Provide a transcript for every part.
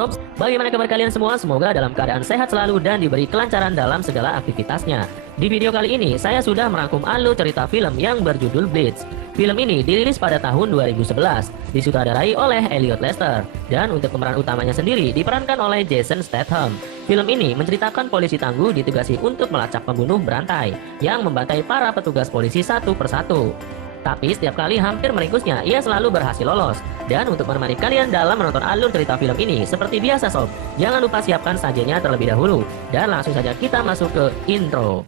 Sob, bagaimana kabar kalian semua? Semoga dalam keadaan sehat selalu dan diberi kelancaran dalam segala aktivitasnya. Di video kali ini, saya sudah merangkum alur cerita film yang berjudul Blitz. Film ini dirilis pada tahun 2011, disutradarai oleh Elliot Lester, dan untuk pemeran utamanya sendiri diperankan oleh Jason Statham. Film ini menceritakan polisi tangguh ditugasi untuk melacak pembunuh berantai yang membantai para petugas polisi satu persatu. Tapi setiap kali hampir meringkusnya, ia selalu berhasil lolos. Dan untuk menemani kalian dalam menonton alur cerita film ini, seperti biasa sob, jangan lupa siapkan sajiannya terlebih dahulu. Dan langsung saja kita masuk ke intro.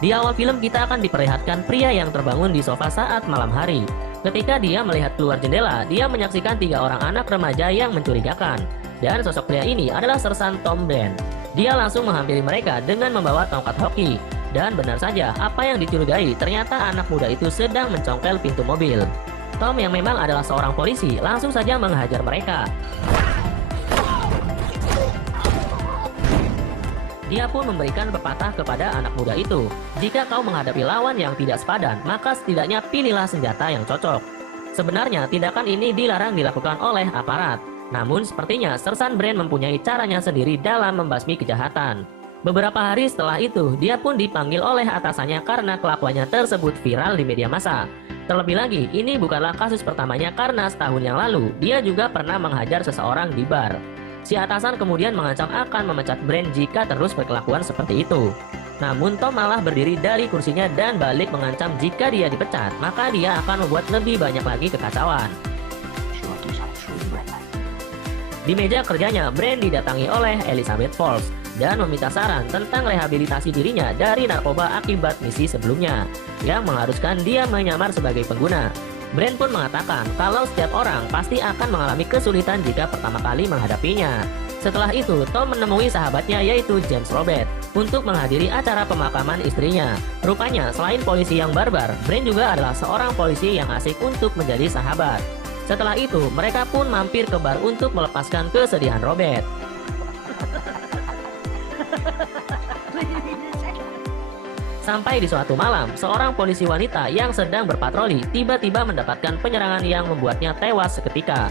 Di awal film kita akan diperlihatkan pria yang terbangun di sofa saat malam hari. Ketika dia melihat keluar jendela, dia menyaksikan 3 orang anak remaja yang mencurigakan. Dan sosok pria ini adalah sersan Tom Brand. Dia langsung menghampiri mereka dengan membawa tongkat hoki. Dan benar saja, apa yang dicurigai ternyata anak muda itu sedang mencongkel pintu mobil. Tom yang memang adalah seorang polisi langsung saja menghajar mereka. Dia pun memberikan pepatah kepada anak muda itu. Jika kau menghadapi lawan yang tidak sepadan, maka setidaknya pilihlah senjata yang cocok. Sebenarnya tindakan ini dilarang dilakukan oleh aparat. Namun sepertinya sersan Brand mempunyai caranya sendiri dalam membasmi kejahatan. Beberapa hari setelah itu, dia pun dipanggil oleh atasannya karena kelakuannya tersebut viral di media massa. Terlebih lagi, ini bukanlah kasus pertamanya karena setahun yang lalu, dia juga pernah menghajar seseorang di bar. Si atasan kemudian mengancam akan memecat Brand jika terus berkelakuan seperti itu. Namun Tom malah berdiri dari kursinya dan balik mengancam jika dia dipecat, maka dia akan membuat lebih banyak lagi kekacauan. Di meja kerjanya, Brand didatangi oleh Elizabeth Falls dan meminta saran tentang rehabilitasi dirinya dari narkoba akibat misi sebelumnya yang mengharuskan dia menyamar sebagai pengguna. Brand pun mengatakan kalau setiap orang pasti akan mengalami kesulitan jika pertama kali menghadapinya. Setelah itu, Tom menemui sahabatnya yaitu James Robert untuk menghadiri acara pemakaman istrinya. Rupanya, selain polisi yang barbar, Brand juga adalah seorang polisi yang asik untuk menjadi sahabat. Setelah itu, mereka pun mampir ke bar untuk melepaskan kesedihan Robert. Sampai di suatu malam, seorang polisi wanita yang sedang berpatroli tiba-tiba mendapatkan penyerangan yang membuatnya tewas seketika.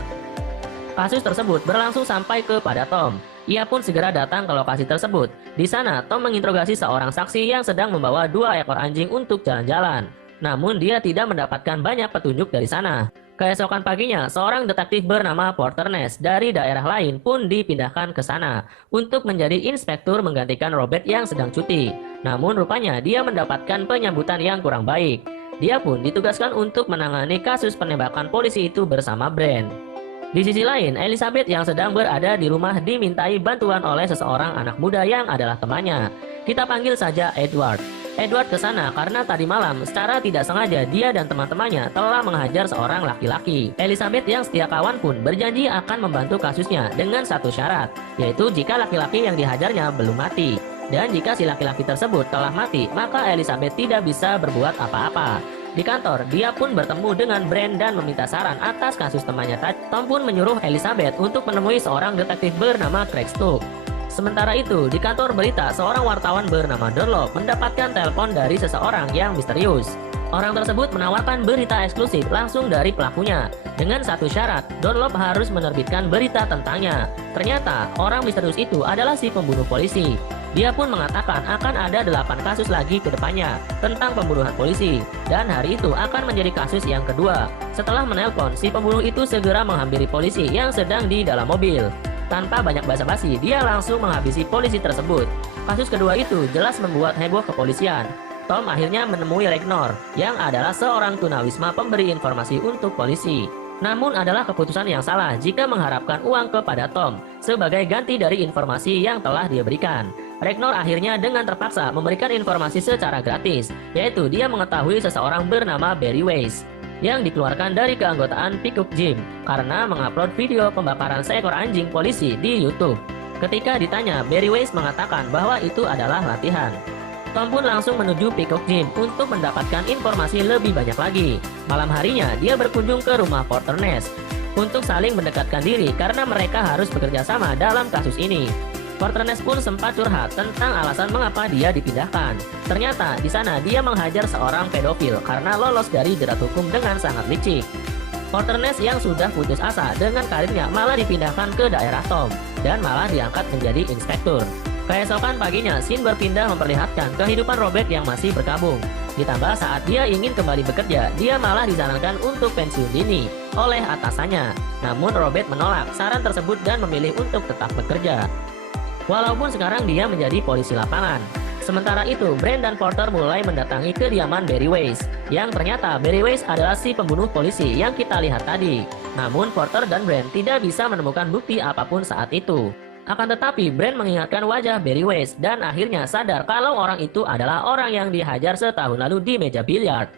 Kasus tersebut berlangsung sampai kepada Tom. Ia pun segera datang ke lokasi tersebut. Di sana, Tom menginterogasi seorang saksi yang sedang membawa 2 ekor anjing untuk jalan-jalan. Namun dia tidak mendapatkan banyak petunjuk dari sana. Keesokan paginya, seorang detektif bernama Porter Ness dari daerah lain pun dipindahkan ke sana untuk menjadi inspektur menggantikan Robert yang sedang cuti. Namun rupanya dia mendapatkan penyambutan yang kurang baik. Dia pun ditugaskan untuk menangani kasus penembakan polisi itu bersama Brand. Di sisi lain, Elizabeth yang sedang berada di rumah dimintai bantuan oleh seseorang anak muda yang adalah temannya. Kita panggil saja Edward. Edward ke sana karena tadi malam secara tidak sengaja dia dan teman-temannya telah menghajar seorang laki-laki. Elizabeth yang setia kawan pun berjanji akan membantu kasusnya dengan satu syarat, yaitu jika laki-laki yang dihajarnya belum mati. Dan jika si laki-laki tersebut telah mati, maka Elizabeth tidak bisa berbuat apa-apa. Di kantor, dia pun bertemu dengan Brand dan meminta saran atas kasus temannya tadi. Tom pun menyuruh Elizabeth untuk menemui seorang detektif bernama Craig Stokes. Sementara itu, di kantor berita, seorang wartawan bernama Dunlop mendapatkan telepon dari seseorang yang misterius. Orang tersebut menawarkan berita eksklusif langsung dari pelakunya. Dengan satu syarat, Dunlop harus menerbitkan berita tentangnya. Ternyata, orang misterius itu adalah si pembunuh polisi. Dia pun mengatakan akan ada 8 kasus lagi ke depannya tentang pembunuhan polisi. Dan hari itu akan menjadi kasus yang kedua. Setelah menelpon, si pembunuh itu segera menghampiri polisi yang sedang di dalam mobil. Tanpa banyak basa-basi, dia langsung menghabisi polisi tersebut. Kasus kedua itu jelas membuat heboh kepolisian. Tom akhirnya menemui Ragnar, yang adalah seorang tunawisma pemberi informasi untuk polisi. Namun adalah keputusan yang salah jika mengharapkan uang kepada Tom sebagai ganti dari informasi yang telah dia berikan. Ragnar akhirnya dengan terpaksa memberikan informasi secara gratis, yaitu dia mengetahui seseorang bernama Barry Weiss yang dikeluarkan dari keanggotaan Peacock Gym karena mengupload video pembakaran seekor anjing polisi di YouTube. Ketika ditanya, Barry Weiss mengatakan bahwa itu adalah latihan. Tom pun langsung menuju Peacock Gym untuk mendapatkan informasi lebih banyak lagi. Malam harinya, dia berkunjung ke rumah Porter Ness untuk saling mendekatkan diri karena mereka harus bekerja sama dalam kasus ini. Porter pun sempat curhat tentang alasan mengapa dia dipindahkan. Ternyata di sana dia menghajar seorang pedofil karena lolos dari jerat hukum dengan sangat licik. Porter yang sudah putus asa dengan karirnya malah dipindahkan ke daerah Tom dan malah diangkat menjadi inspektur. Keesokan paginya, scene berpindah memperlihatkan kehidupan Robert yang masih berkabung. Ditambah saat dia ingin kembali bekerja, dia malah disarankan untuk pensiun dini oleh atasannya. Namun Robert menolak saran tersebut dan memilih untuk tetap bekerja. Walaupun sekarang dia menjadi polisi lapangan. Sementara itu, Brand dan Porter mulai mendatangi kediaman Barry Weiss, yang ternyata Barry Weiss adalah si pembunuh polisi yang kita lihat tadi. Namun Porter dan Brand tidak bisa menemukan bukti apapun saat itu. Akan tetapi, Brand mengingatkan wajah Barry Weiss dan akhirnya sadar kalau orang itu adalah orang yang dihajar setahun lalu di meja biliar.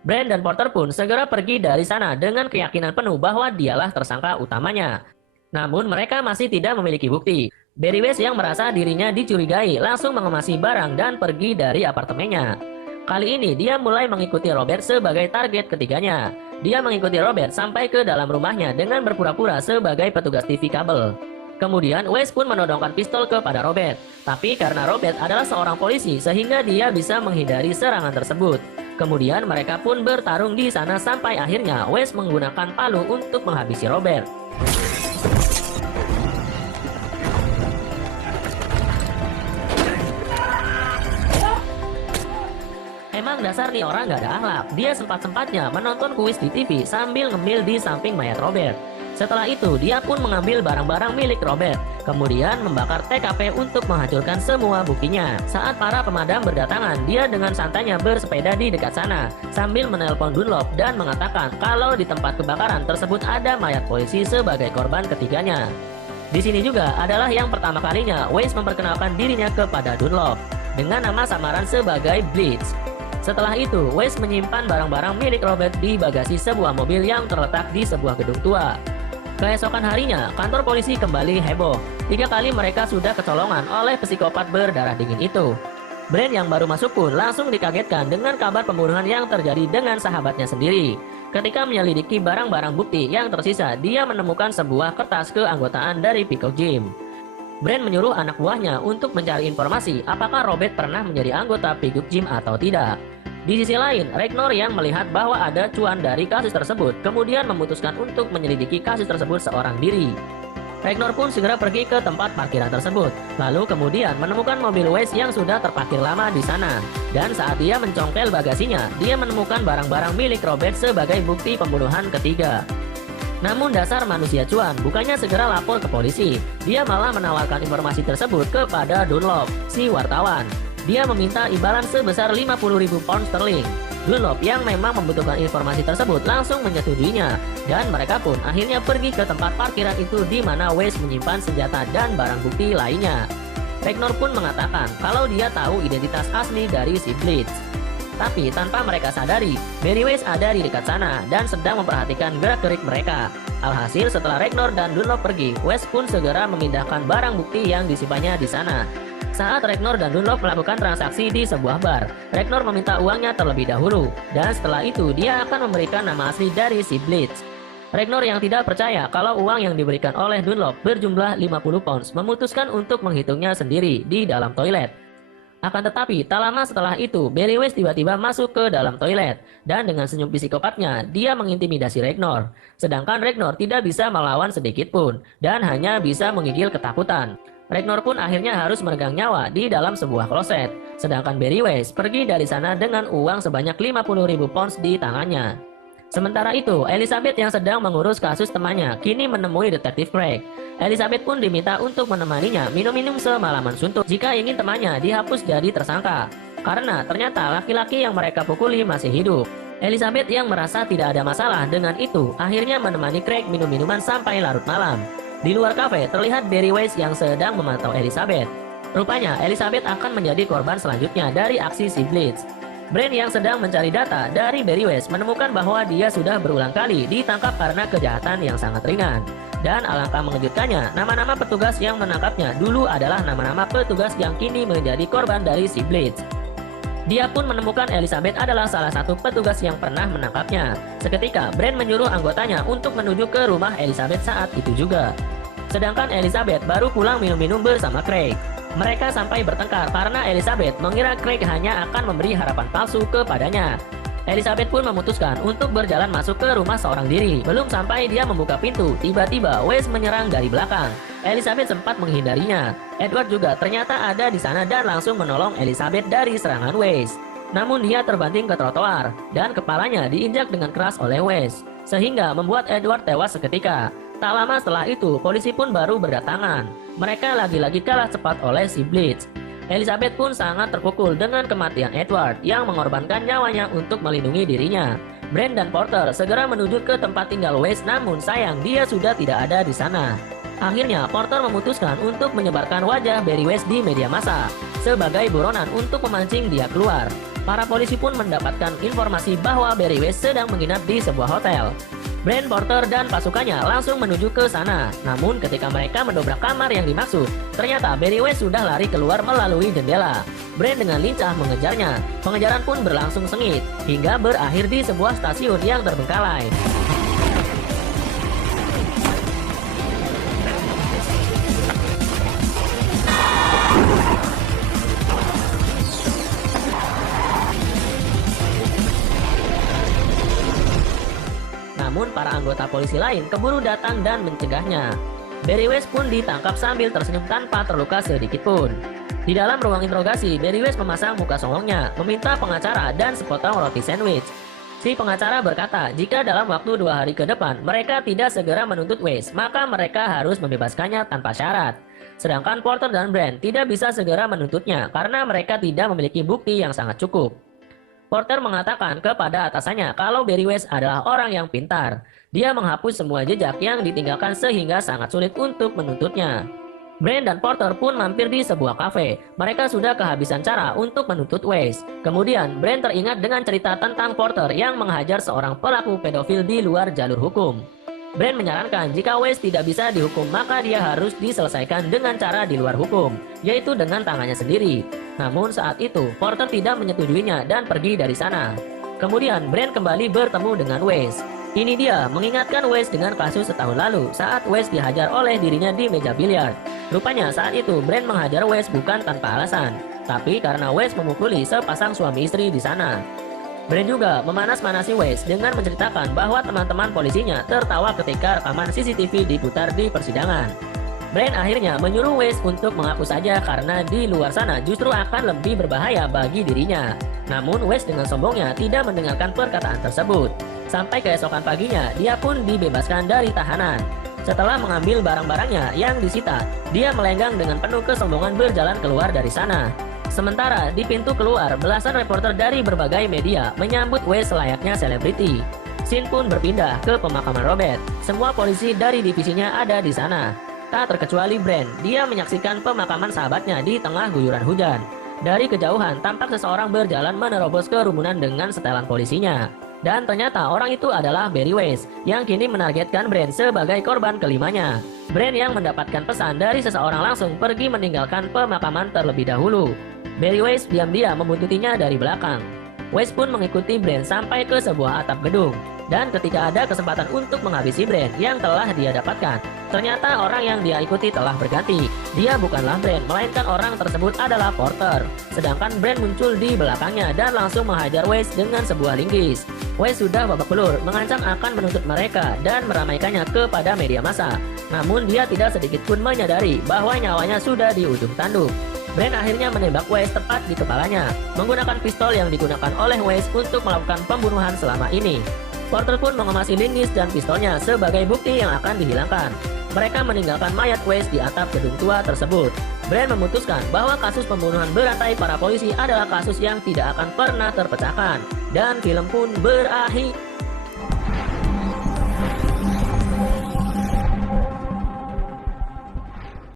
Brand dan Porter pun segera pergi dari sana dengan keyakinan penuh bahwa dialah tersangka utamanya. Namun mereka masih tidak memiliki bukti. Barry Weiss yang merasa dirinya dicurigai langsung mengemasi barang dan pergi dari apartemennya. Kali ini dia mulai mengikuti Robert sebagai target ketiganya. Dia mengikuti Robert sampai ke dalam rumahnya dengan berpura-pura sebagai petugas TV kabel. Kemudian Weiss pun menodongkan pistol kepada Robert. Tapi karena Robert adalah seorang polisi sehingga dia bisa menghindari serangan tersebut. Kemudian mereka pun bertarung di sana sampai akhirnya Weiss menggunakan palu untuk menghabisi Robert. Emang dasar nih orang gak ada akhlak. Dia sempat-sempatnya menonton kuis di TV sambil ngemil di samping mayat Robert. Setelah itu, dia pun mengambil barang-barang milik Robert, kemudian membakar TKP untuk menghancurkan semua buktinya. Saat para pemadam berdatangan, dia dengan santainya bersepeda di dekat sana, sambil menelpon Dunlop dan mengatakan kalau di tempat kebakaran tersebut ada mayat polisi sebagai korban ketiganya. Di sini juga adalah yang pertama kalinya Weiss memperkenalkan dirinya kepada Dunlop, dengan nama samaran sebagai Blitz. Setelah itu, Weiss menyimpan barang-barang milik Robert di bagasi sebuah mobil yang terletak di sebuah gedung tua. Keesokan harinya, kantor polisi kembali heboh. 3 kali mereka sudah kecolongan oleh psikopat berdarah dingin itu. Brand yang baru masuk pun langsung dikagetkan dengan kabar pembunuhan yang terjadi dengan sahabatnya sendiri. Ketika menyelidiki barang-barang bukti yang tersisa, dia menemukan sebuah kertas keanggotaan dari Peacock Gym. Brand menyuruh anak buahnya untuk mencari informasi apakah Robert pernah menjadi anggota Peacock Gym atau tidak. Di sisi lain, Ragnar yang melihat bahwa ada cuan dari kasus tersebut, kemudian memutuskan untuk menyelidiki kasus tersebut seorang diri. Ragnar pun segera pergi ke tempat parkiran tersebut, lalu kemudian menemukan mobil Weiss yang sudah terparkir lama di sana. Dan saat dia mencongkel bagasinya, dia menemukan barang-barang milik Robert sebagai bukti pembunuhan ketiga. Namun dasar manusia cuan bukannya segera lapor ke polisi, dia malah menawarkan informasi tersebut kepada Dunlop, si wartawan. Dia meminta imbalan sebesar 50.000 pound sterling. Dunlop yang memang membutuhkan informasi tersebut langsung menyetujuinya, dan mereka pun akhirnya pergi ke tempat parkiran itu di mana Weiss menyimpan senjata dan barang bukti lainnya. Ragnar pun mengatakan kalau dia tahu identitas asli dari si Blitz. Tapi tanpa mereka sadari, Barry Weiss ada di dekat sana dan sedang memperhatikan gerak-gerik mereka. Alhasil setelah Ragnar dan Dunlop pergi, Weiss pun segera memindahkan barang bukti yang disimpannya di sana. Saat Ragnar dan Dunlop melakukan transaksi di sebuah bar, Ragnar meminta uangnya terlebih dahulu, dan setelah itu dia akan memberikan nama asli dari si Blitz. Ragnar yang tidak percaya kalau uang yang diberikan oleh Dunlop berjumlah 50 pounds memutuskan untuk menghitungnya sendiri di dalam toilet. Akan tetapi, tak lama setelah itu, Barry Weiss tiba-tiba masuk ke dalam toilet, dan dengan senyum psikopatnya, dia mengintimidasi Ragnar. Sedangkan Ragnar tidak bisa melawan sedikit pun, dan hanya bisa menggigil ketakutan. Ragnar pun akhirnya harus meregang nyawa di dalam sebuah kloset. Sedangkan Barry Weiss pergi dari sana dengan uang sebanyak 50.000 pounds di tangannya. Sementara itu, Elizabeth yang sedang mengurus kasus temannya kini menemui detektif Craig. Elizabeth pun diminta untuk menemaninya minum-minum semalaman suntuk jika ingin temannya dihapus jadi tersangka. Karena ternyata laki-laki yang mereka pukuli masih hidup. Elizabeth yang merasa tidak ada masalah dengan itu akhirnya menemani Craig minum-minuman sampai larut malam. Di luar kafe terlihat Barry Weiss yang sedang memantau Elizabeth. Rupanya Elizabeth akan menjadi korban selanjutnya dari aksi si Blitz. Brand yang sedang mencari data dari Barry Weiss menemukan bahwa dia sudah berulang kali ditangkap karena kejahatan yang sangat ringan. Dan alangkah mengejutkannya, nama-nama petugas yang menangkapnya dulu adalah nama-nama petugas yang kini menjadi korban dari si Blitz. Dia pun menemukan Elizabeth adalah salah satu petugas yang pernah menangkapnya. Seketika, Brand menyuruh anggotanya untuk menuju ke rumah Elizabeth saat itu juga. Sedangkan Elizabeth baru pulang minum-minum bersama Craig. Mereka sampai bertengkar karena Elizabeth mengira Craig hanya akan memberi harapan palsu kepadanya. Elizabeth pun memutuskan untuk berjalan masuk ke rumah seorang diri. Belum sampai dia membuka pintu, tiba-tiba Wes menyerang dari belakang. Elizabeth sempat menghindarinya. Edward juga ternyata ada di sana dan langsung menolong Elizabeth dari serangan Wes. Namun dia terbanting ke trotoar dan kepalanya diinjak dengan keras oleh Wes, sehingga membuat Edward tewas seketika. Tak lama setelah itu, polisi pun baru berdatangan. Mereka lagi-lagi kalah cepat oleh si Blitz. Elizabeth pun sangat terpukul dengan kematian Edward yang mengorbankan nyawanya untuk melindungi dirinya. Brand dan Porter segera menuju ke tempat tinggal Wes, namun sayang dia sudah tidak ada di sana. Akhirnya Porter memutuskan untuk menyebarkan wajah Barry West di media massa sebagai buronan untuk memancing dia keluar. Para polisi pun mendapatkan informasi bahwa Barry West sedang menginap di sebuah hotel. Brand, Porter, dan pasukannya langsung menuju ke sana. Namun ketika mereka mendobrak kamar yang dimaksud, ternyata Barry West sudah lari keluar melalui jendela. Brand dengan lincah mengejarnya. Pengejaran pun berlangsung sengit, hingga berakhir di sebuah stasiun yang terbengkalai. Namun para anggota polisi lain keburu datang dan mencegahnya. Barry West pun ditangkap sambil tersenyum tanpa terluka sedikit pun. Di dalam ruang interogasi, Barry West memasang muka songongnya, meminta pengacara dan sepotong roti sandwich. Si pengacara berkata, jika dalam waktu 2 hari ke depan mereka tidak segera menuntut West, maka mereka harus membebaskannya tanpa syarat. Sedangkan Porter dan Brand tidak bisa segera menuntutnya karena mereka tidak memiliki bukti yang sangat cukup. Porter mengatakan kepada atasannya kalau Barry West adalah orang yang pintar. Dia menghapus semua jejak yang ditinggalkan sehingga sangat sulit untuk menuntutnya. Brand dan Porter pun mampir di sebuah kafe. Mereka sudah kehabisan cara untuk menuntut West. Kemudian Brand teringat dengan cerita tentang Porter yang menghajar seorang pelaku pedofil di luar jalur hukum. Brand menyarankan jika West tidak bisa dihukum maka dia harus diselesaikan dengan cara di luar hukum, yaitu dengan tangannya sendiri. Namun saat itu Porter tidak menyetujuinya dan pergi dari sana. Kemudian Brand kembali bertemu dengan West. Ini dia mengingatkan West dengan kasus setahun lalu saat West dihajar oleh dirinya di meja biliar. Rupanya saat itu Brand menghajar West bukan tanpa alasan, tapi karena West memukuli sepasang suami istri di sana. Brand juga memanas-manasi West dengan menceritakan bahwa teman-teman polisinya tertawa ketika rekaman CCTV diputar di persidangan. Brand akhirnya menyuruh West untuk mengaku saja karena di luar sana justru akan lebih berbahaya bagi dirinya. Namun West dengan sombongnya tidak mendengarkan perkataan tersebut. Sampai keesokan paginya, dia pun dibebaskan dari tahanan. Setelah mengambil barang-barangnya yang disita, dia melenggang dengan penuh kesombongan berjalan keluar dari sana. Sementara di pintu keluar, belasan reporter dari berbagai media menyambut West layaknya selebriti. Scene pun berpindah ke pemakaman Robert. Semua polisi dari divisinya ada di sana. Tak terkecuali Brand, dia menyaksikan pemakaman sahabatnya di tengah guyuran hujan. Dari kejauhan, tampak seseorang berjalan menerobos kerumunan dengan setelan polisinya. Dan ternyata orang itu adalah Barry West, yang kini menargetkan Brand sebagai korban kelimanya. Brand yang mendapatkan pesan dari seseorang langsung pergi meninggalkan pemakaman terlebih dahulu. Barry West diam-diam membuntutinya dari belakang. West pun mengikuti Brand sampai ke sebuah atap gedung. Dan ketika ada kesempatan untuk menghabisi Brand yang telah dia dapatkan, ternyata orang yang dia ikuti telah berganti. Dia bukanlah Brand, melainkan orang tersebut adalah Porter. Sedangkan Brand muncul di belakangnya dan langsung menghajar West dengan sebuah linggis. West sudah babak belur, mengancam akan menuntut mereka dan meramaikannya kepada media massa. Namun dia tidak sedikit pun menyadari bahwa nyawanya sudah di ujung tanduk. Brand akhirnya menembak West tepat di kepalanya, menggunakan pistol yang digunakan oleh West untuk melakukan pembunuhan selama ini. Porter pun mengemasi linggis dan pistolnya sebagai bukti yang akan dihilangkan. Mereka meninggalkan mayat West di atap gedung tua tersebut. Brand memutuskan bahwa kasus pembunuhan berantai para polisi adalah kasus yang tidak akan pernah terpecahkan. Dan film pun berakhir.